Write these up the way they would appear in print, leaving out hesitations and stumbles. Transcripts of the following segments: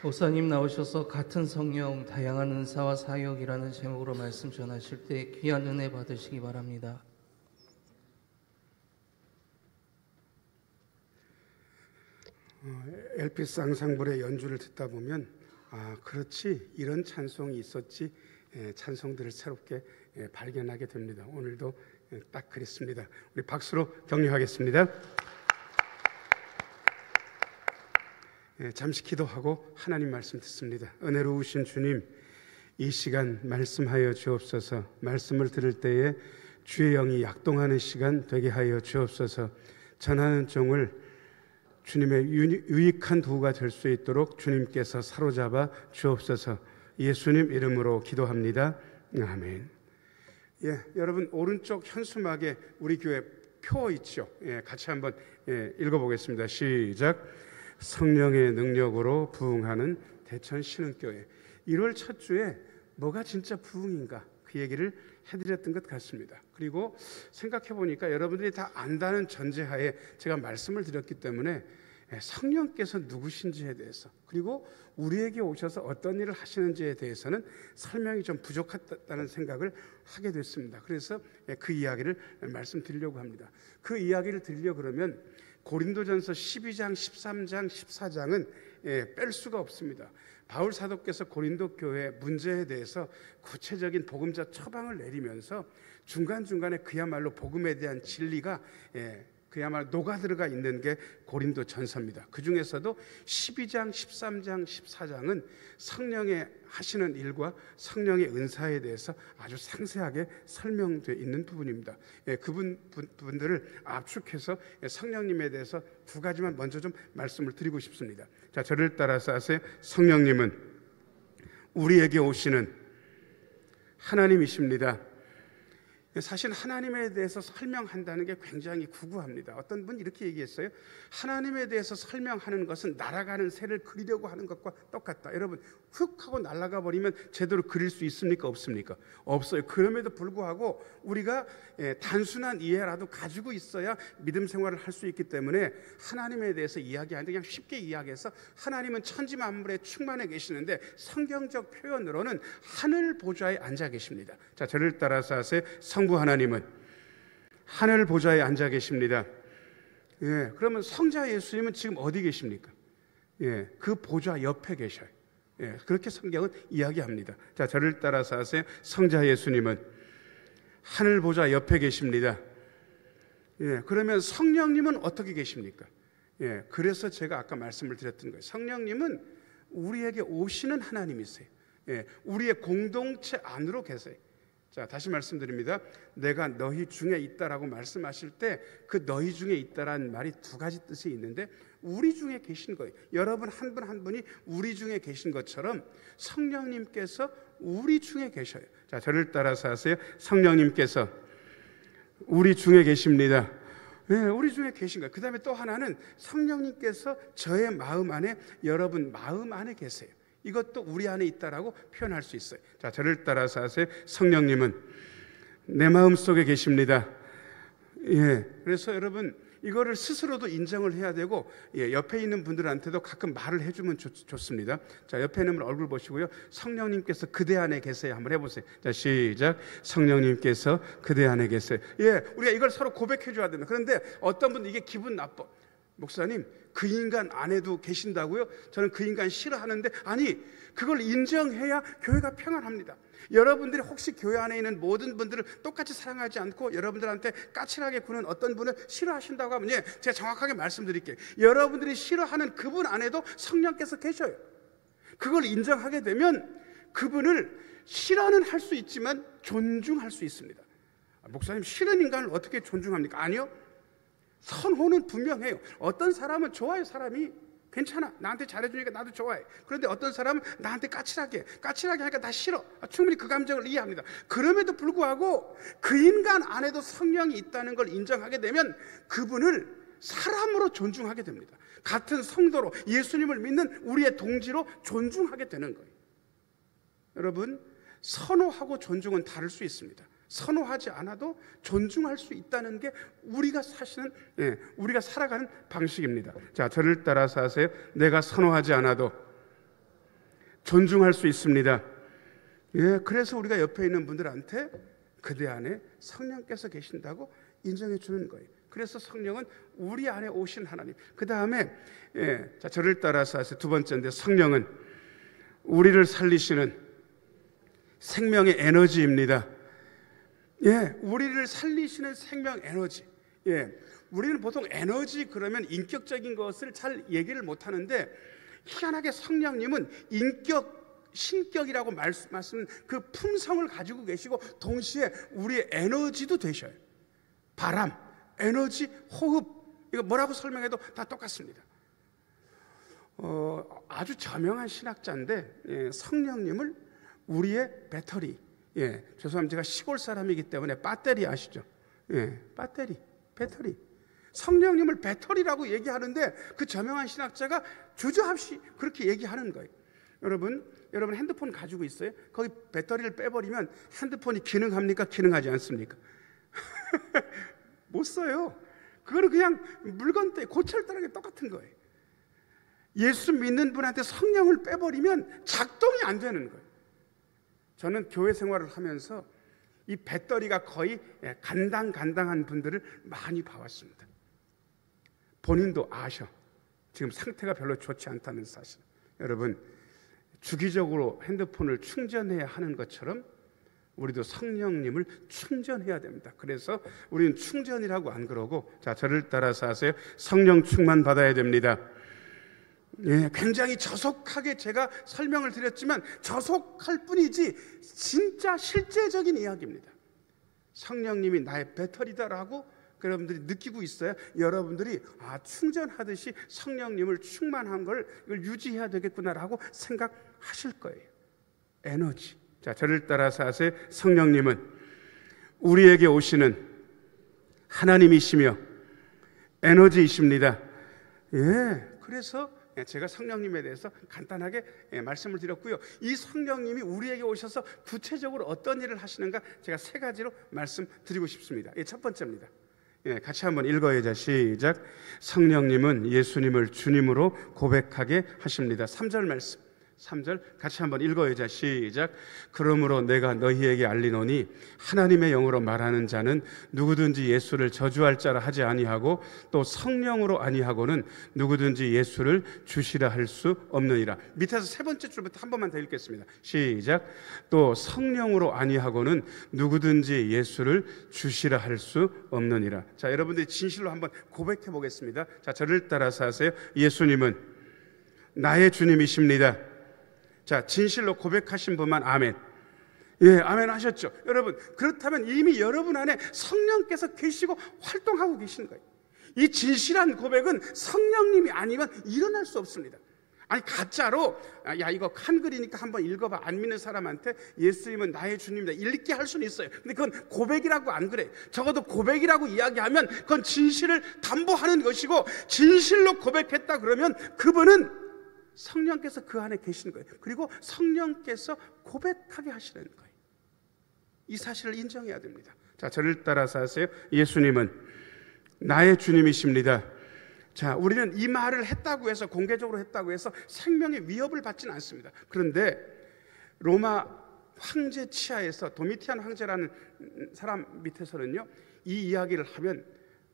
목사님 나오셔서 같은 성령 다양한 은사와 사역이라는 제목으로 말씀 전하실 때 귀한 은혜 받으시기 바랍니다. 엘피스 앙상블의 연주를 듣다 보면 그렇지 이런 찬송이 있었지 찬송들을 새롭게 발견하게 됩니다. 오늘도 딱 그랬습니다. 우리 박수로 격려하겠습니다. 잠시 기도하고 하나님 말씀 듣습니다. 은혜로우신 주님, 이 시간 말씀하여 주옵소서. 말씀을 들을 때에 주의 영이 약동하는 시간 되게 하여 주옵소서. 전하는 종을 주님의 유익한 도구가 될 수 있도록 주님께서 사로잡아 주옵소서. 예수님 이름으로 기도합니다. 아멘. 여러분 오른쪽 현수막에 우리 교회 표 있죠? 같이 한번 읽어보겠습니다. 시작. 성령의 능력으로 부흥하는 대천 신흥교회. 1월 첫 주에 뭐가 진짜 부흥인가 그 얘기를 해드렸던 것 같습니다. 그리고 생각해 보니까 여러분들이 다 안다는 전제하에 제가 말씀을 드렸기 때문에 성령께서 누구신지에 대해서, 그리고 우리에게 오셔서 어떤 일을 하시는지에 대해서는 설명이 좀 부족하다는 생각을 하게 됐습니다. 그래서 그 이야기를 말씀드리려고 합니다. 그 이야기를 드리려고 그러면 고린도전서 12장, 13장, 14장은 뺄 수가 없습니다. 바울 사도께서 고린도 교회 문제에 대해서 구체적인 복음자 처방을 내리면서 중간중간에 그야말로 복음에 대한 진리가 그야말로 녹아들어가 있는 게 고린도 전서입니다. 그 중에서도 12장, 13장, 14장은 성령의 하시는 일과 성령의 은사에 대해서 아주 상세하게 설명되어 있는 부분입니다. 그분들을 압축해서 성령님에 대해서 두 가지만 먼저 좀 말씀을 드리고 싶습니다. 자, 저를 따라서 하세요. 성령님은 우리에게 오시는 하나님이십니다. 사실 하나님에 대해서 설명한다는 게 굉장히 구구합니다. 어떤 분 이렇게 얘기했어요. 하나님에 대해서 설명하는 것은 날아가는 새를 그리려고 하는 것과 똑같다. 여러분 훅 하고 날아가 버리면 제대로 그릴 수 있습니까? 없습니까? 없어요. 그럼에도 불구하고 우리가 단순한 이해라도 가지고 있어야 믿음 생활을 할 수 있기 때문에 하나님에 대해서 이야기하는데 그냥 쉽게 이야기해서 하나님은 천지 만물에 충만해 계시는데 성경적 표현으로는 하늘 보좌에 앉아 계십니다. 자, 저를 따라서 하세요. 성부 하나님은 하늘 보좌에 앉아 계십니다. 그러면 성자 예수님은 지금 어디 계십니까? 그 보좌 옆에 계셔요. 그렇게 성경은 이야기합니다. 자, 저를 따라서 하세요. 성자 예수님은 하늘 보좌 옆에 계십니다. 그러면 성령님은 어떻게 계십니까? 그래서 제가 아까 말씀을 드렸던 거예요. 성령님은 우리에게 오시는 하나님이세요. 우리의 공동체 안으로 계세요. 자, 다시 말씀드립니다. 내가 너희 중에 있다라고 말씀하실 때 그 너희 중에 있다라는 말이 두 가지 뜻이 있는데 우리 중에 계신 거예요. 여러분 한 분 한 분이 우리 중에 계신 것처럼 성령님께서 우리 중에 계셔요. 자, 저를 따라서 하세요. 성령님께서 우리 중에 계십니다. 우리 중에 계신 거예요. 그 다음에 또 하나는 성령님께서 저의 마음 안에, 여러분 마음 안에 계세요. 이것도 우리 안에 있다라고 표현할 수 있어요. 자, 저를 따라서 하세요. 성령님은 내 마음 속에 계십니다. 그래서 여러분 이거를 스스로도 인정을 해야 되고 옆에 있는 분들한테도 가끔 말을 해주면 좋습니다. 자, 옆에 있는 분 얼굴 보시고요. 성령님께서 그대 안에 계세요. 한번 해보세요. 자, 시작. 성령님께서 그대 안에 계세요. 우리가 이걸 서로 고백해 줘야 됩니다. 그런데 어떤 분은 이게 기분 나빠. 목사님, 그 인간 안에도 계신다고요? 저는 그 인간 싫어하는데. 아니, 그걸 인정해야 교회가 평안합니다. 여러분들이 혹시 교회 안에 있는 모든 분들을 똑같이 사랑하지 않고 여러분들한테 까칠하게 구는 어떤 분을 싫어하신다고 하면 제가 정확하게 말씀드릴게요. 여러분들이 싫어하는 그분 안에도 성령께서 계셔요. 그걸 인정하게 되면 그분을 싫어는 할 수 있지만 존중할 수 있습니다. 목사님, 싫은 인간을 어떻게 존중합니까? 아니요. 선호는 분명해요. 어떤 사람은 좋아요. 사람이 괜찮아, 나한테 잘해주니까 나도 좋아해. 그런데 어떤 사람은 나한테 까칠하게 하니까 나 싫어. 충분히 그 감정을 이해합니다. 그럼에도 불구하고 그 인간 안에도 성령이 있다는 걸 인정하게 되면 그분을 사람으로 존중하게 됩니다. 같은 성도로, 예수님을 믿는 우리의 동지로 존중하게 되는 거예요. 여러분, 선호하고 존중은 다를 수 있습니다. 선호하지 않아도 존중할 수 있다는 게 우리가 사시는, 우리가 살아가는 방식입니다. 자, 저를 따라서 하세요. 내가 선호하지 않아도 존중할 수 있습니다. 예, 그래서 우리가 옆에 있는 분들한테 그대 안에 성령께서 계신다고 인정해 주는 거예요. 그래서 성령은 우리 안에 오신 하나님. 그 다음에 자, 저를 따라서 하세요. 두 번째인데, 성령은 우리를 살리시는 생명의 에너지입니다. 예, 우리를 살리시는 생명 에너지. 예, 우리는 보통 에너지 그러면 인격적인 것을 잘 얘기를 못 하는데, 희한하게 성령님은 인격, 신격이라고 말씀은 그 품성을 가지고 계시고 동시에 우리의 에너지도 되셔요. 바람, 에너지, 호흡, 이거 뭐라고 설명해도 다 똑같습니다. 아주 저명한 신학자인데 성령님을 우리의 배터리, 죄송합니다. 제가 시골 사람이기 때문에 배터리 아시죠? 배터리. 성령님을 배터리라고 얘기하는데 그 저명한 신학자가 주저없이 그렇게 얘기하는 거예요. 여러분 핸드폰 가지고 있어요? 거기 배터리를 빼버리면 핸드폰이 기능합니까? 기능하지 않습니까? 못 써요. 그거는 그냥 물건 때 고철더라게 똑같은 거예요. 예수 믿는 분한테 성령을 빼버리면 작동이 안 되는 거예요. 저는 교회 생활을 하면서 이 배터리가 거의 간당간당한 분들을 많이 봐왔습니다. 본인도 아셔. 지금 상태가 별로 좋지 않다는 사실. 여러분, 주기적으로 핸드폰을 충전해야 하는 것처럼 우리도 성령님을 충전해야 됩니다. 그래서 우리는 충전이라고 안 그러고, 자, 저를 따라서 하세요. 성령 충만 받아야 됩니다. 예, 굉장히 저속하게 제가 설명을 드렸지만 저속할 뿐이지 진짜 실제적인 이야기입니다. 성령님이 나의 배터리다라고 여러분들이 느끼고 있어요. 여러분들이 충전하듯이 성령님을 충만한 걸 이걸 유지해야 되겠구나라고 생각하실 거예요. 에너지. 자, 저를 따라서 하세요. 성령님은 우리에게 오시는 하나님이시며 에너지이십니다. 예, 그래서 제가 성령님에 대해서 간단하게 말씀을 드렸고요. 이 성령님이 우리에게 오셔서 구체적으로 어떤 일을 하시는가 제가 세 가지로 말씀드리고 싶습니다. 첫 번째입니다. 같이 한번 읽어야죠. 시작. 성령님은 예수님을 주님으로 고백하게 하십니다. 3절 말씀. 3절 같이 한번 읽어야죠. 시작. 그러므로 내가 너희에게 알리노니 하나님의 영으로 말하는 자는 누구든지 예수를 저주할 자라 하지 아니하고 또 성령으로 아니하고는 누구든지 예수를 주시라 할 수 없느니라. 밑에서 세 번째 줄부터 한 번만 더 읽겠습니다. 시작. 또 성령으로 아니하고는 누구든지 예수를 주시라 할 수 없느니라. 자, 여러분들이 진실로 한번 고백해 보겠습니다. 자, 저를 따라서 하세요. 예수님은 나의 주님이십니다. 자, 진실로 고백하신 분만 아멘. 예, 아멘 하셨죠? 여러분, 그렇다면 이미 여러분 안에 성령께서 계시고 활동하고 계신 거예요. 이 진실한 고백은 성령님이 아니면 일어날 수 없습니다. 아니, 가짜로 야, 이거 한글이니까 한번 읽어봐. 안 믿는 사람한테 예수님은 나의 주님이다 읽게 할 수는 있어요. 근데 그건 고백이라고 안 그래. 적어도 고백이라고 이야기하면 그건 진실을 담보하는 것이고, 진실로 고백했다 그러면 그분은 성령께서 그 안에 계시는 거예요. 그리고 성령께서 고백하게 하시는 거예요. 이 사실을 인정해야 됩니다. 자, 저를 따라서 하세요. 예수님은 나의 주님이십니다. 자, 우리는 이 말을 했다고 해서, 공개적으로 했다고 해서 생명의 위협을 받지는 않습니다. 그런데 로마 황제 치하에서 도미티안 황제라는 사람 밑에서는요, 이 이야기를 하면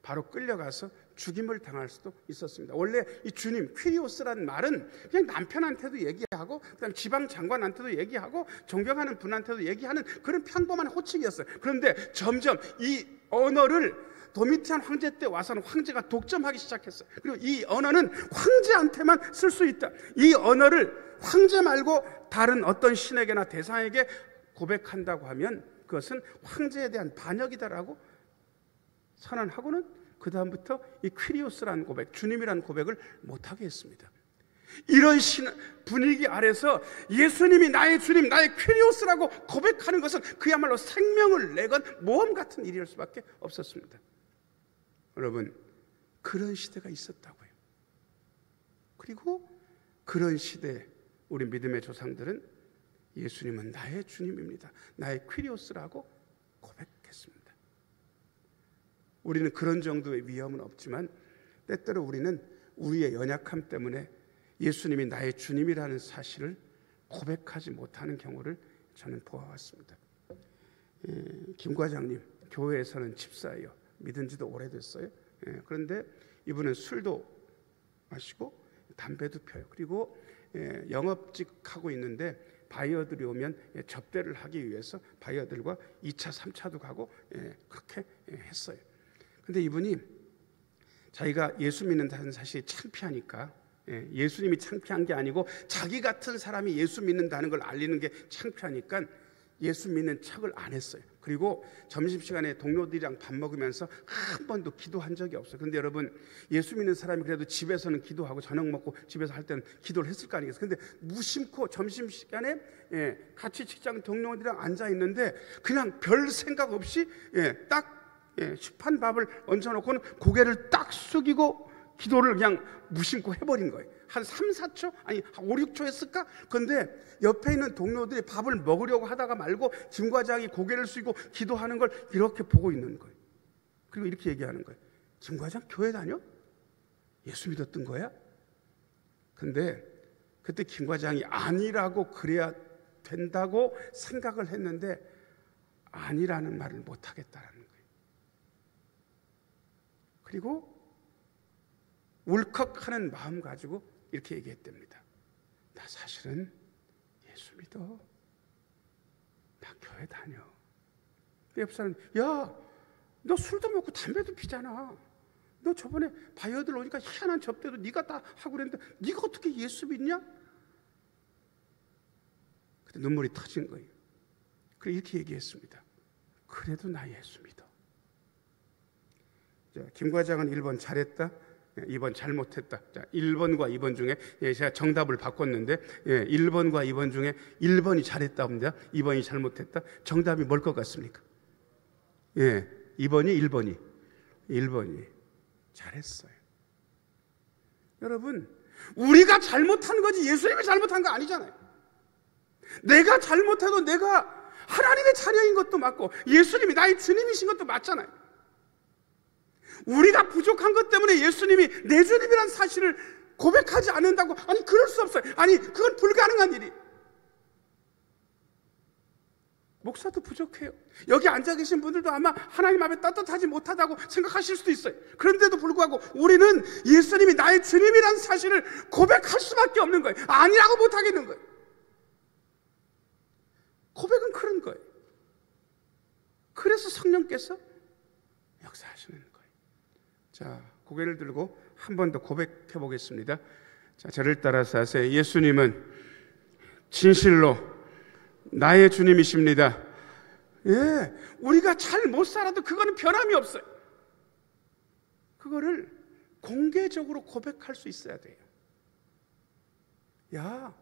바로 끌려가서 죽임을 당할 수도 있었습니다. 원래 이 주님, 퀴리오스라는 말은 그냥 남편한테도 얘기하고, 그다음에 지방 장관한테도 얘기하고, 존경하는 분한테도 얘기하는 그런 평범한 호칭이었어요. 그런데 점점 이 언어를 도미티안 황제 때 와서는 황제가 독점하기 시작했어요. 그리고 이 언어는 황제한테만 쓸 수 있다. 이 언어를 황제 말고 다른 어떤 신에게나 대상에게 고백한다고 하면 그것은 황제에 대한 반역이다라고 선언하고는 그 다음부터 이 퀴리오스라는 고백, 주님이라는 고백을 못하게 했습니다. 이런 분위기 아래서 예수님이 나의 주님, 나의 퀴리오스라고 고백하는 것은 그야말로 생명을 내건 모험 같은 일일 수밖에 없었습니다. 여러분, 그런 시대가 있었다고요. 그리고 그런 시대에 우리 믿음의 조상들은 예수님은 나의 주님입니다, 나의 퀴리오스라고 고백했습니다. 우리는 그런 정도의 위험은 없지만 때때로 우리는 우리의 연약함 때문에 예수님이 나의 주님이라는 사실을 고백하지 못하는 경우를 저는 보아왔습니다. 김 과장님 교회에서는 집사예요. 믿은 지도 오래됐어요. 그런데 이분은 술도 마시고 담배도 펴요. 그리고 영업직 하고 있는데 바이어들이 오면 접대를 하기 위해서 바이어들과 2차, 3차도 가고 그렇게 했어요. 근데 이분이 자기가 예수 믿는다는 사실이 창피하니까, 예수님이 창피한 게 아니고 자기 같은 사람이 예수 믿는다는 걸 알리는 게 창피하니까 예수 믿는 척을 안 했어요. 그리고 점심시간에 동료들이랑 밥 먹으면서 한 번도 기도한 적이 없어요. 근데 여러분, 예수 믿는 사람이 그래도 집에서는 기도하고 저녁 먹고 집에서 할 때는 기도를 했을 거 아니겠어요. 근데 무심코 점심시간에 같이 직장 동료들이랑 앉아 있는데 그냥 별 생각 없이 딱 시판 밥을 얹어놓고는 고개를 딱 숙이고 기도를 그냥 무심코 해버린 거예요. 한 3, 4초? 아니 5, 6초 했을까? 그런데 옆에 있는 동료들이 밥을 먹으려고 하다가 말고 김 과장이 고개를 숙이고 기도하는 걸 이렇게 보고 있는 거예요. 그리고 이렇게 얘기하는 거예요. 김 과장 교회 다녀? 예수 믿었던 거야? 근데 그때 김 과장이 아니라고 그래야 된다고 생각을 했는데 아니라는 말을 못하겠다라는 거예요. 그리고 울컥하는 마음 가지고 이렇게 얘기했답니다. 나 사실은 예수 믿어. 나 교회 다녀. 옆 사람, 야, 너 술도 먹고 담배도 피잖아. 너 저번에 바이어들 오니까 희한한 접대도 네가 다 하고 그랬는데 네가 어떻게 예수 믿냐? 그때 눈물이 터진 거예요. 그래서 이렇게 얘기했습니다. 그래도 나 예수 믿어. 김 과장은 1번 잘했다, 2번 잘못했다. 자, 1번과 2번 중에 제가 정답을 바꿨는데 1번과 2번 중에 1번이 잘했다 합니다. 2번이 잘못했다. 정답이 뭘 것 같습니까? 2번이 1번이 잘했어요. 여러분, 우리가 잘못한 거지 예수님이 잘못한 거 아니잖아요. 내가 잘못해도 내가 하나님의 자녀인 것도 맞고 예수님이 나의 주님이신 것도 맞잖아요. 우리가 부족한 것 때문에 예수님이 내 주님이라는 사실을 고백하지 않는다고? 아니, 그럴 수 없어요. 아니, 그건 불가능한 일이. 목사도 부족해요. 여기 앉아 계신 분들도 아마 하나님 앞에 떳떳하지 못하다고 생각하실 수도 있어요. 그런데도 불구하고 우리는 예수님이 나의 주님이라는 사실을 고백할 수밖에 없는 거예요. 아니라고 못하겠는 거예요. 고백은 그런 거예요. 그래서 성령께서 역사하시는 거예요. 자, 고개를 들고 한 번 더 고백해 보겠습니다. 자, 저를 따라서 하세요. 예수님은 진실로 나의 주님이십니다. 우리가 잘 못 살아도 그거는 변함이 없어요. 그거를 공개적으로 고백할 수 있어야 돼요. 야,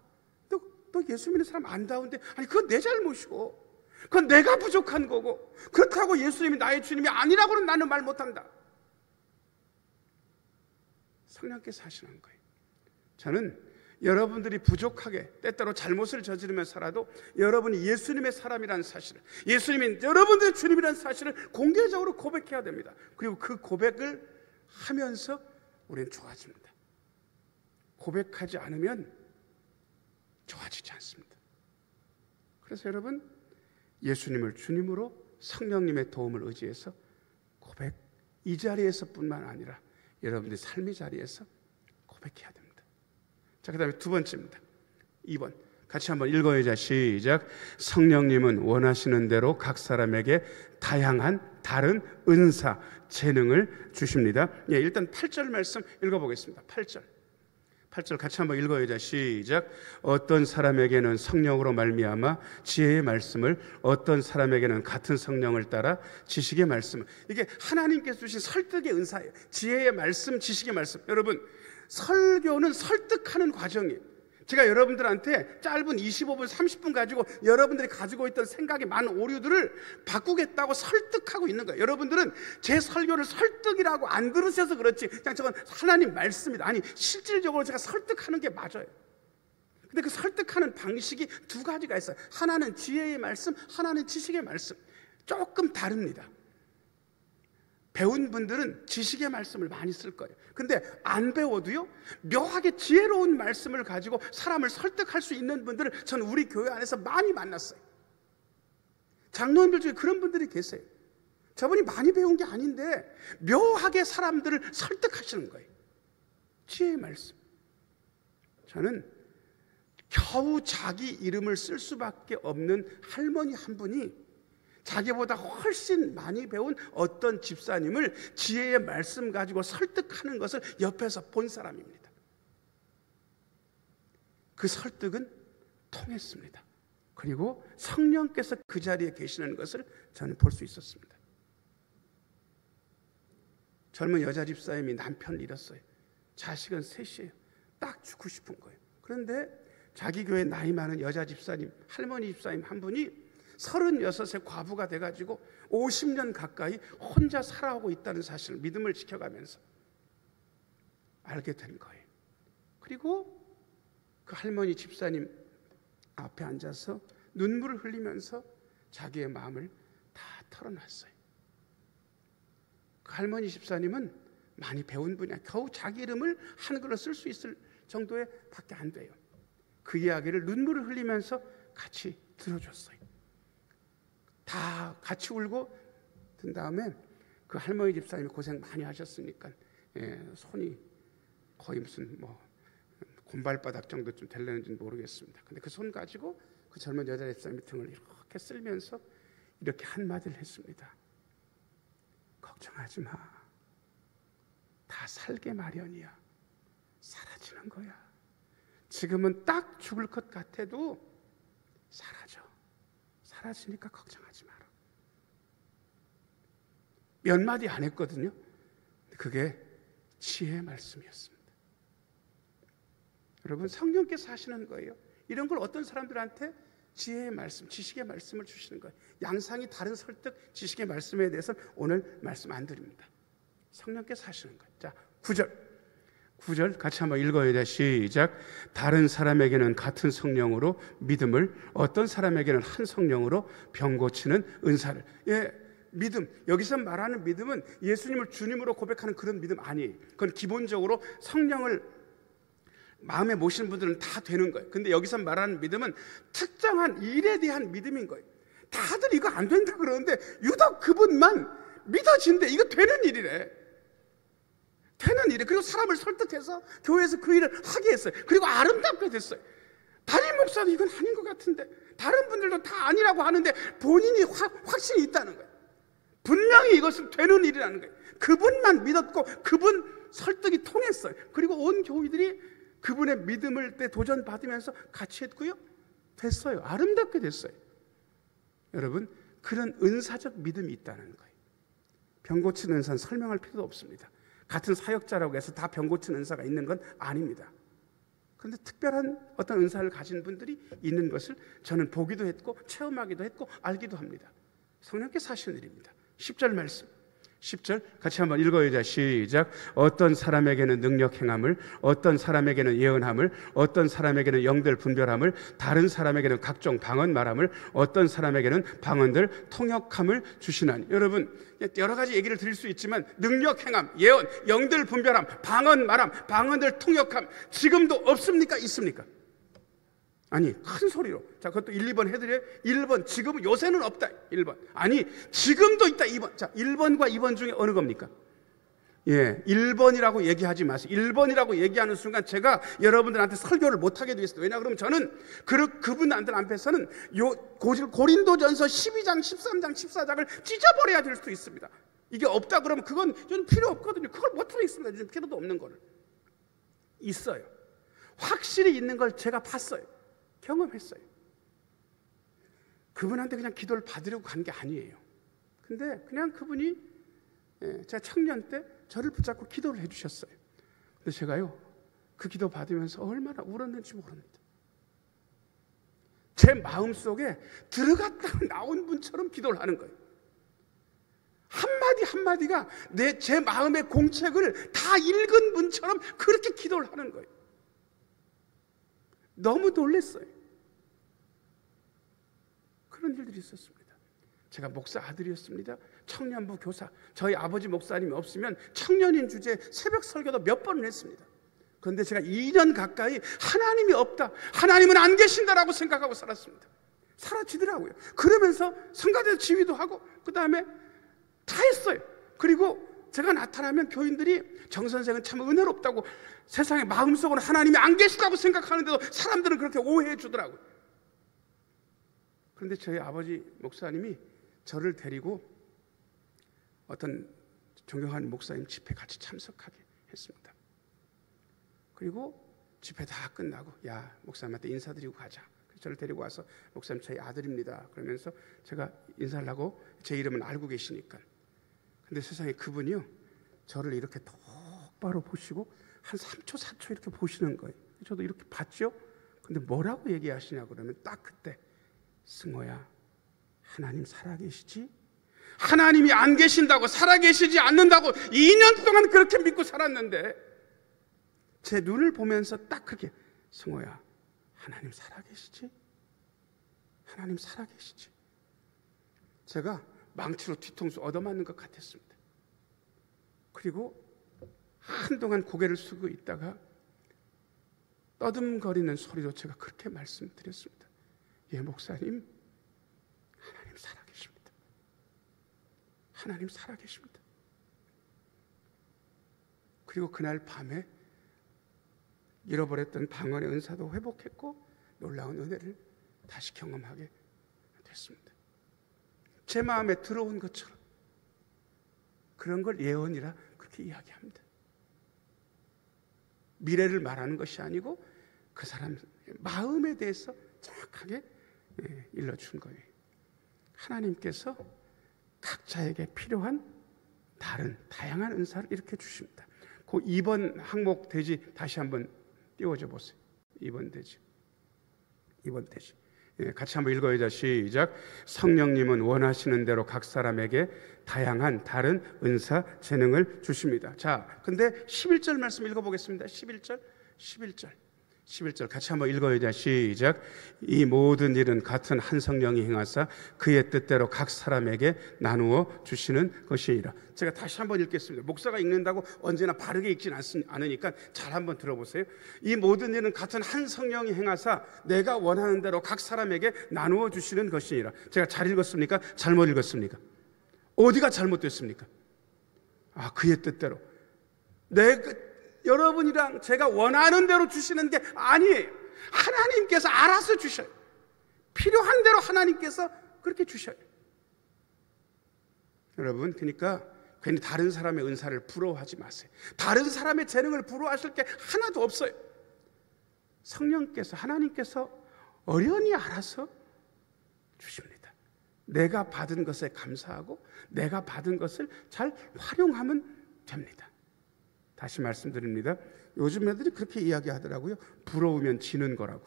너 예수 믿는 사람 안다운데, 아니 그건 내 잘못이고 그건 내가 부족한 거고, 그렇다고 예수님이 나의 주님이 아니라고는 나는 말 못한다. 성령께서 하시는 거예요. 저는 여러분들이 부족하게 때때로 잘못을 저지르며 살아도 여러분이 예수님의 사람이라는 사실을, 예수님이 여러분들의 주님이라는 사실을 공개적으로 고백해야 됩니다. 그리고 그 고백을 하면서 우리는 좋아집니다. 고백하지 않으면 좋아지지 않습니다. 그래서 여러분, 예수님을 주님으로 성령님의 도움을 의지해서 고백, 이 자리에서뿐만 아니라 여러분들의 삶의 자리에서 고백해야 됩니다. 자, 그 다음에 두 번째입니다. 2번 같이 한번 읽어요. 자, 시작. 성령님은 원하시는 대로 각 사람에게 다양한 다른 은사, 재능을 주십니다. 일단 8절 말씀 읽어보겠습니다. 8절 같이 한번 읽어요. 자, 시작. 어떤 사람에게는 성령으로 말미암아 지혜의 말씀을, 어떤 사람에게는 같은 성령을 따라 지식의 말씀을. 이게 하나님께서 주신 설득의 은사예요. 지혜의 말씀, 지식의 말씀. 여러분, 설교는 설득하는 과정이에요. 제가 여러분들한테 짧은 25분, 30분 가지고 여러분들이 가지고 있던 생각의 많은 오류들을 바꾸겠다고 설득하고 있는 거예요. 여러분들은 제 설교를 설득이라고 안 들으셔서 그렇지, 그냥 저건 하나님 말씀이다. 아니, 실질적으로 제가 설득하는 게 맞아요. 근데 그 설득하는 방식이 두 가지가 있어요. 하나는 지혜의 말씀, 하나는 지식의 말씀. 조금 다릅니다. 배운 분들은 지식의 말씀을 많이 쓸 거예요. 근데 안 배워도요, 묘하게 지혜로운 말씀을 가지고 사람을 설득할 수 있는 분들을 저는 우리 교회 안에서 많이 만났어요. 장로님들 중에 그런 분들이 계세요. 저분이 많이 배운 게 아닌데 묘하게 사람들을 설득하시는 거예요. 지혜의 말씀. 저는 겨우 자기 이름을 쓸 수밖에 없는 할머니 한 분이 자기보다 훨씬 많이 배운 어떤 집사님을 지혜의 말씀 가지고 설득하는 것을 옆에서 본 사람입니다. 그 설득은 통했습니다. 그리고 성령께서 그 자리에 계시는 것을 저는 볼 수 있었습니다. 젊은 여자 집사님이 남편을 잃었어요. 자식은 셋이에요. 딱 죽고 싶은 거예요. 그런데 자기 교회 나이 많은 여자 집사님, 할머니 집사님 한 분이 36의 과부가 돼가지고 50년 가까이 혼자 살아오고 있다는 사실을 믿음을 지켜가면서 알게 된 거예요. 그리고 그 할머니 집사님 앞에 앉아서 눈물을 흘리면서 자기의 마음을 다 털어놨어요. 그 할머니 집사님은 많이 배운 분이야. 겨우 자기 이름을 한글로 쓸 수 있을 정도에 밖에 안 돼요. 그 이야기를 눈물을 흘리면서 같이 들어줬어요. 다 같이 울고 든 다음에 그 할머니 집사님이 고생 많이 하셨으니까 손이 거의 무슨 곰발바닥 정도쯤 될려는지는 모르겠습니다. 근데 그 손 가지고 그 젊은 여자 집사님의 등을 이렇게 쓸면서 이렇게 한마디를 했습니다. 걱정하지 마. 다 살게 마련이야. 사라지는 거야. 지금은 딱 죽을 것 같아도 사라져. 사라지니까 걱정하지 마라. 몇 마디 안 했거든요. 그게 지혜의 말씀이었습니다. 여러분, 성령께서 하시는 거예요. 이런 걸 어떤 사람들한테 지혜의 말씀, 지식의 말씀을 주시는 거예요. 양상이 다른 설득, 지식의 말씀에 대해서 오늘 말씀 안 드립니다. 성령께서 하시는 거예요. 자, 9절 같이 한번 읽어야 돼. 시작. 다른 사람에게는 같은 성령으로 믿음을, 어떤 사람에게는 한 성령으로 병 고치는 은사를. 믿음, 여기서 말하는 믿음은 예수님을 주님으로 고백하는 그런 믿음 아니에요. 그건 기본적으로 성령을 마음에 모시는 분들은 다 되는 거예요. 근데 여기서 말하는 믿음은 특정한 일에 대한 믿음인 거예요. 다들 이거 안 된다 그러는데 유독 그분만 믿어진대. 이거 되는 일이래. 되는 일에. 그리고 사람을 설득해서 교회에서 그 일을 하게 했어요. 그리고 아름답게 됐어요. 담임 목사도 이건 아닌 것 같은데, 다른 분들도 다 아니라고 하는데 본인이 확신이 있다는 거예요. 분명히 이것은 되는 일이라는 거예요. 그분만 믿었고 그분 설득이 통했어요. 그리고 온 교회들이 그분의 믿음을 때 도전받으면서 같이 했고요. 됐어요. 아름답게 됐어요. 여러분, 그런 은사적 믿음이 있다는 거예요. 병 고치는 은사는 설명할 필요도 없습니다. 같은 사역자라고 해서 다 병 고치는 은사가 있는 건 아닙니다. 그런데 특별한 어떤 은사를 가진 분들이 있는 것을 저는 보기도 했고 체험하기도 했고 알기도 합니다. 성령께서 하시는 일입니다. 10절 말씀, 10절 같이 한번 읽어야 돼. 시작. 어떤 사람에게는 능력 행함을, 어떤 사람에게는 예언함을, 어떤 사람에게는 영들 분별함을, 다른 사람에게는 각종 방언 말함을, 어떤 사람에게는 방언들 통역함을 주시나니. 여러분, 여러 가지 얘기를 드릴 수 있지만 능력 행함, 예언, 영들 분별함, 방언 말함, 방언들 통역함 지금도 없습니까? 있습니까? 아니, 큰 소리로. 자, 그것도 1, 2번 해드려요. 1번, 지금은 요새는 없다. 1번. 아니, 지금도 있다. 2번. 자, 1번과 2번 중에 어느 겁니까? 1번이라고 얘기하지 마세요. 1번이라고 얘기하는 순간 제가 여러분들한테 설교를 못하게 되겠습니다. 왜냐 그러면 저는 그분들 앞에서는 고린도전서 12장, 13장, 14장을 찢어버려야 될 수도 있습니다. 이게 없다 그러면 그건 저는 필요 없거든요. 그걸 못하겠습니다. 요즘 필요도 없는 거를. 있어요. 확실히 있는 걸 제가 봤어요. 경험했어요. 그분한테 그냥 기도를 받으려고 간 게 아니에요. 근데 그냥 그분이 제가 청년 때 저를 붙잡고 기도를 해주셨어요. 근데 제가요, 그 기도 받으면서 얼마나 울었는지 모릅니다. 제 마음속에 들어갔다가 나온 분처럼 기도를 하는 거예요. 한마디 한마디가 제 마음의 공책을 다 읽은 분처럼 그렇게 기도를 하는 거예요. 너무 놀랐어요. 그런 일들이 있었습니다. 제가 목사 아들이었습니다. 청년부 교사, 저희 아버지 목사님이 없으면 청년인 주제 새벽 설교도 몇 번을 했습니다. 그런데 제가 2년 가까이 하나님이 없다, 하나님은 안 계신다라고 생각하고 살았습니다. 사라지더라고요. 그러면서 성가대 지휘도 하고 그 다음에 다 했어요. 그리고 제가 나타나면 교인들이 정 선생은 참 은혜롭다고, 세상에 마음속으로 하나님이 안 계시다고 생각하는데도 사람들은 그렇게 오해해 주더라고요. 그런데 저희 아버지 목사님이 저를 데리고 어떤 존경하는 목사님 집회 같이 참석하게 했습니다. 그리고 집회 다 끝나고 야, 목사님한테 인사드리고 가자. 저를 데리고 와서 목사님 저희 아들입니다. 그러면서 제가 인사를 하고 제 이름은 알고 계시니까. 근데 세상에 그분이요, 저를 이렇게 똑바로 보시고 한 3초 4초 이렇게 보시는 거예요. 저도 이렇게 봤죠. 근데 뭐라고 얘기하시냐 그러면 딱 그때, 승호야, 하나님 살아계시지? 하나님이 안 계신다고, 살아계시지 않는다고 2년 동안 그렇게 믿고 살았는데 제 눈을 보면서 딱 그렇게, 승호야, 하나님 살아계시지? 하나님 살아계시지? 제가 망치로 뒤통수 얻어맞는 것 같았습니다. 그리고 한동안 고개를 숙이고 있다가 떠듬거리는 소리로 제가 그렇게 말씀드렸습니다. 예, 목사님, 하나님 살아계십니다. 하나님 살아계십니다. 그리고 그날 밤에 잃어버렸던 방언의 은사도 회복했고 놀라운 은혜를 다시 경험하게 됐습니다. 제 마음에 들어온 것처럼 그런 걸 예언이라 그렇게 이야기합니다. 미래를 말하는 것이 아니고 그 사람 마음에 대해서 정확하게 일러준 거예요. 하나님께서 각자에게 필요한 다른 다양한 은사를 이렇게 주십니다. 그 2번 항목 대지 다시 한번 띄워줘 보세요. 2번 대지. 같이 한번 읽어야죠. 시작. 성령님은 원하시는 대로 각 사람에게 다양한 다른 은사 재능을 주십니다. 자, 근데 11절 말씀 읽어보겠습니다. 11절 같이 한번 읽어야죠. 시작. 이 모든 일은 같은 한 성령이 행하사 그의 뜻대로 각 사람에게 나누어 주시는 것이니라. 제가 다시 한번 읽겠습니다. 목사가 읽는다고 언제나 바르게 읽진 않으니까 잘 한번 들어보세요. 이 모든 일은 같은 한 성령이 행하사 내가 원하는 대로 각 사람에게 나누어 주시는 것이니라. 제가 잘 읽었습니까? 잘못 읽었습니까? 어디가 잘못됐습니까? 그의 뜻대로. 여러분이랑 제가 원하는 대로 주시는 게 아니에요. 하나님께서 알아서 주셔요. 필요한 대로 하나님께서 그렇게 주셔요. 여러분, 그러니까 괜히 다른 사람의 은사를 부러워하지 마세요. 다른 사람의 재능을 부러워하실 게 하나도 없어요. 성령께서, 하나님께서 어련히 알아서 주십니다. 내가 받은 것에 감사하고 내가 받은 것을 잘 활용하면 됩니다. 다시 말씀드립니다. 요즘 애들이 그렇게 이야기하더라고요. 부러우면 지는 거라고.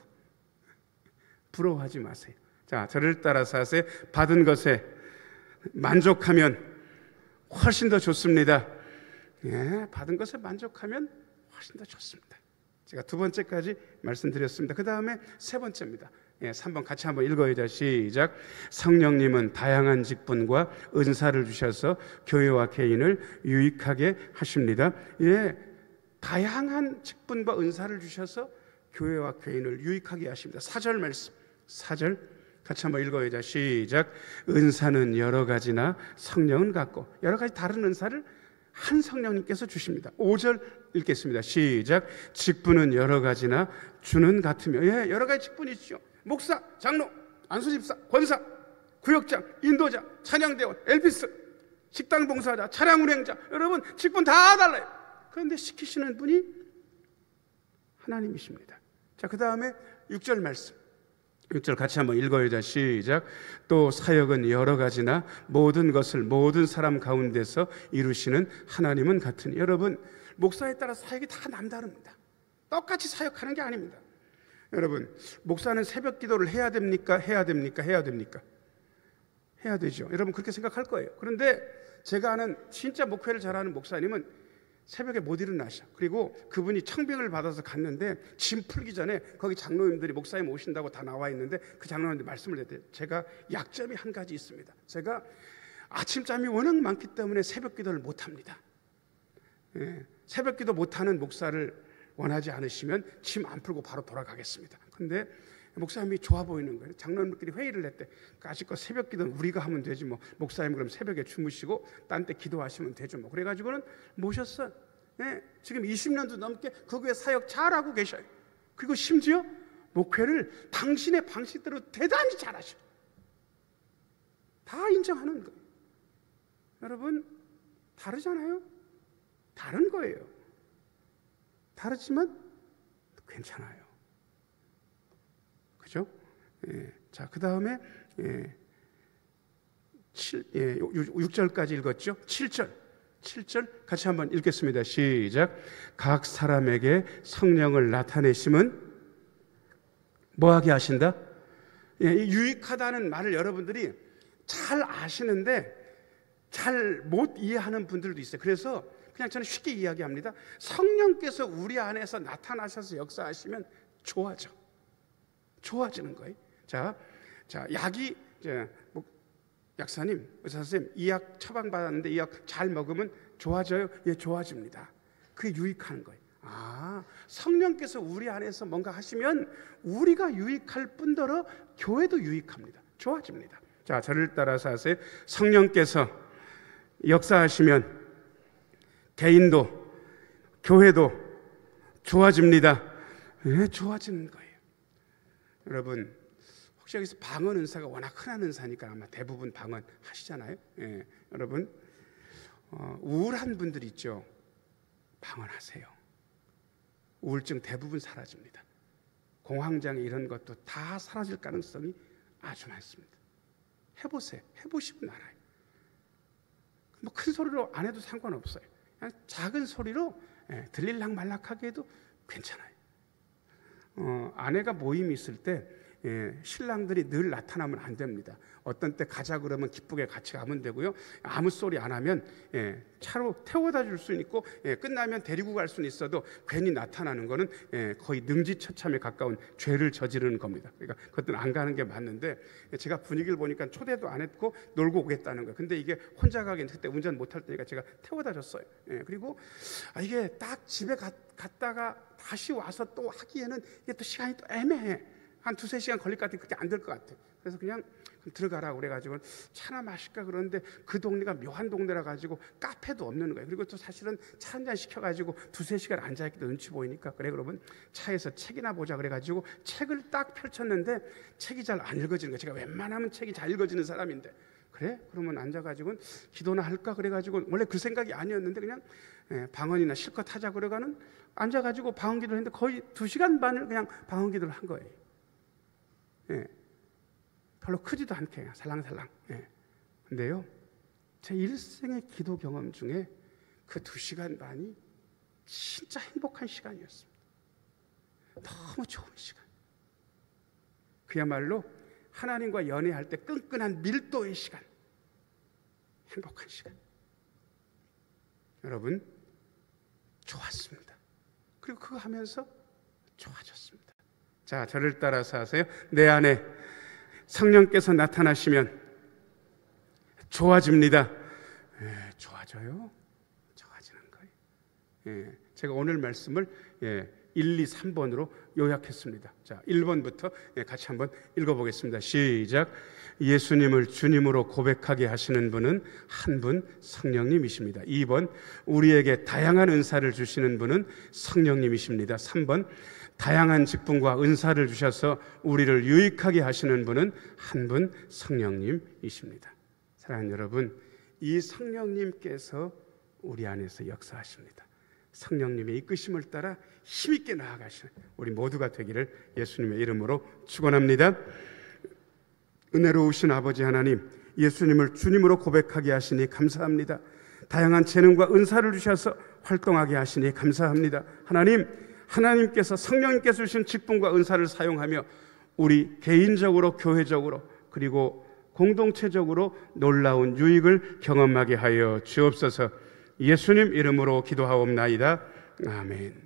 부러워하지 마세요. 자, 저를 따라서 하세요. 받은 것에 만족하면 훨씬 더 좋습니다. 예, 받은 것에 만족하면 훨씬 더 좋습니다. 제가 2번째까지 말씀드렸습니다. 그 다음에 3번째입니다. 3번 같이 한번 읽어야죠. 시작. 성령님은 다양한 직분과 은사를 주셔서 교회와 개인을 유익하게 하십니다. 예, 다양한 직분과 은사를 주셔서 교회와 개인을 유익하게 하십니다. 4절 말씀. 4절 같이 한번 읽어야죠. 시작. 은사는 여러 가지나 성령은 같고, 여러 가지 다른 은사를 한 성령님께서 주십니다. 5절 읽겠습니다. 시작. 직분은 여러 가지나 주는 같으며, 예, 여러 가지 직분이 있죠. 목사, 장로, 안수집사, 권사, 구역장, 인도자, 찬양대원, 엘피스, 식당 봉사자, 차량 운행자, 여러분 직분 다 달라요. 그런데 시키시는 분이 하나님이십니다. 자, 그 다음에 6절 말씀. 6절 같이 한번 읽어야죠. 시작. 또 사역은 여러 가지나 모든 것을 모든 사람 가운데서 이루시는 하나님은 같으니. 여러분, 목사에 따라 사역이 다 남다릅니다. 똑같이 사역하는 게 아닙니다. 여러분, 목사는 새벽 기도를 해야 됩니까? 해야 됩니까? 해야 됩니까? 해야 되죠. 여러분 그렇게 생각할 거예요. 그런데 제가 아는 진짜 목회를 잘하는 목사님은 새벽에 못 일어나셔. 그리고 그분이 청빙을 받아서 갔는데 짐 풀기 전에 거기 장로님들이 목사님 오신다고 다 나와 있는데 그 장로님들 말씀을 했대요. 제가 약점이 한 가지 있습니다. 제가 아침잠이 워낙 많기 때문에 새벽 기도를 못합니다. 새벽 기도 못하는 목사를 원하지 않으시면 짐 안 풀고 바로 돌아가겠습니다. 근데 목사님이 좋아 보이는 거예요. 장로님들끼리 회의를 했대. 아직껏 새벽 기도는 우리가 하면 되지 뭐. 목사님 그럼 새벽에 주무시고 딴 때 기도하시면 되죠 뭐. 그래가지고는 모셨어. 지금 20년도 넘게 그 교회 사역 잘하고 계셔요. 그리고 심지어 목회를 당신의 방식대로 대단히 잘하셔요. 다 인정하는 거예요. 여러분 다르잖아요. 다른 거예요. 다르지만 괜찮아요. 그죠? 자, 그 다음에 6절까지 읽었죠? 7절 같이 한번 읽겠습니다. 시작. 각 사람에게 성령을 나타내심은 뭐하게 하신다? 유익하다는 말을 여러분들이 잘 아시는데 잘 못 이해하는 분들도 있어요. 그래서 그냥 저는 쉽게 이야기합니다. 성령께서 우리 안에서 나타나셔서 역사하시면 좋아지는 거예요. 자, 약이 약사님, 의사 선생님, 이 약 처방 받았는데 이 약 잘 먹으면 좋아져요? 예, 좋아집니다. 그게 유익한 거예요. 성령께서 우리 안에서 뭔가 하시면 우리가 유익할 뿐더러 교회도 유익합니다. 좋아집니다. 자, 저를 따라서 하세요. 성령께서 역사하시면 개인도 교회도 좋아집니다. 예, 좋아지는 거예요. 여러분 혹시 여기서 방언 은사가 워낙 흔한 은사니까 아마 대부분 방언 하시잖아요. 예, 여러분 우울한 분들 있죠. 방언하세요. 우울증 대부분 사라집니다. 공황장애 이런 것도 다 사라질 가능성이 아주 많습니다. 해보세요. 해보시면 알아요. 뭐 큰 소리로 안 해도 상관없어요. 그냥 작은 소리로 들릴락말락하게 해도 괜찮아요. 아내가 모임이 있을 때 신랑들이 늘 나타나면 안 됩니다. 어떤 때 가자 그러면 기쁘게 같이 가면 되고요. 아무 소리 안 하면 차로 태워다 줄 수는 있고 끝나면 데리고 갈 수는 있어도 괜히 나타나는 거는 거의 능지처참에 가까운 죄를 저지르는 겁니다. 그러니까 그것들은 안 가는 게 맞는데 제가 분위기를 보니까 초대도 안 했고 놀고 오겠다는 거예요. 근데 이게 혼자 가긴 그때 운전 못할 때니까 제가 태워다 줬어요. 그리고 이게 딱 집에 갔다가 다시 와서 또 하기에는 이게 또 시간이 또 애매해. 한 2-3시간 걸릴 것 같아. 그게 안 될 것 같아. 그래서 그냥 들어가라고 그래가지고 차나 마실까 그러는데 그 동네가 묘한 동네라 가지고 카페도 없는 거예요. 그리고 또 사실은 차 한잔 시켜가지고 2-3시간 앉아있기도 눈치 보이니까 그래 그러면 차에서 책이나 보자 그래가지고 책을 딱 펼쳤는데 책이 잘 안 읽어지는 거예요. 제가 웬만하면 책이 잘 읽어지는 사람인데 그래? 그러면 앉아가지고 기도나 할까 그래가지고 원래 그 생각이 아니었는데 그냥 방언이나 실컷 하자 그래가는 앉아가지고 방언 기도를 했는데 거의 2시간 반을 그냥 방언 기도를 한 거예요. 별로 크지도 않게 그냥 살랑살랑. 근데요, 제 일생의 기도 경험 중에 그 2시간 반이 진짜 행복한 시간이었습니다. 너무 좋은 시간. 그야말로 하나님과 연애할 때 끈끈한 밀도의 시간. 행복한 시간. 여러분 좋았습니다. 그리고 그거 하면서 좋아졌습니다. 자, 저를 따라서 하세요. 내 안에 성령께서 나타나시면 좋아집니다. 좋아져요? 좋아지는 거예요. 제가 오늘 말씀을 1, 2, 3번으로 요약했습니다. 자, 1번부터 같이 한번 읽어보겠습니다. 시작. 예수님을 주님으로 고백하게 하시는 분은 한 분 성령님이십니다. 2번, 우리에게 다양한 은사를 주시는 분은 성령님이십니다. 3번, 다양한 직분과 은사를 주셔서 우리를 유익하게 하시는 분은 한 분 성령님이십니다. 사랑하는 여러분, 이 성령님께서 우리 안에서 역사하십니다. 성령님의 이끄심을 따라 힘있게 나아가시는 우리 모두가 되기를 예수님의 이름으로 축원합니다. 은혜로우신 아버지 하나님, 예수님을 주님으로 고백하게 하시니 감사합니다. 다양한 재능과 은사를 주셔서 활동하게 하시니 감사합니다. 하나님께서 성령님께서 주신 직분과 은사를 사용하며 우리 개인적으로 교회적으로 그리고 공동체적으로 놀라운 유익을 경험하게 하여 주옵소서. 예수님 이름으로 기도하옵나이다. 아멘.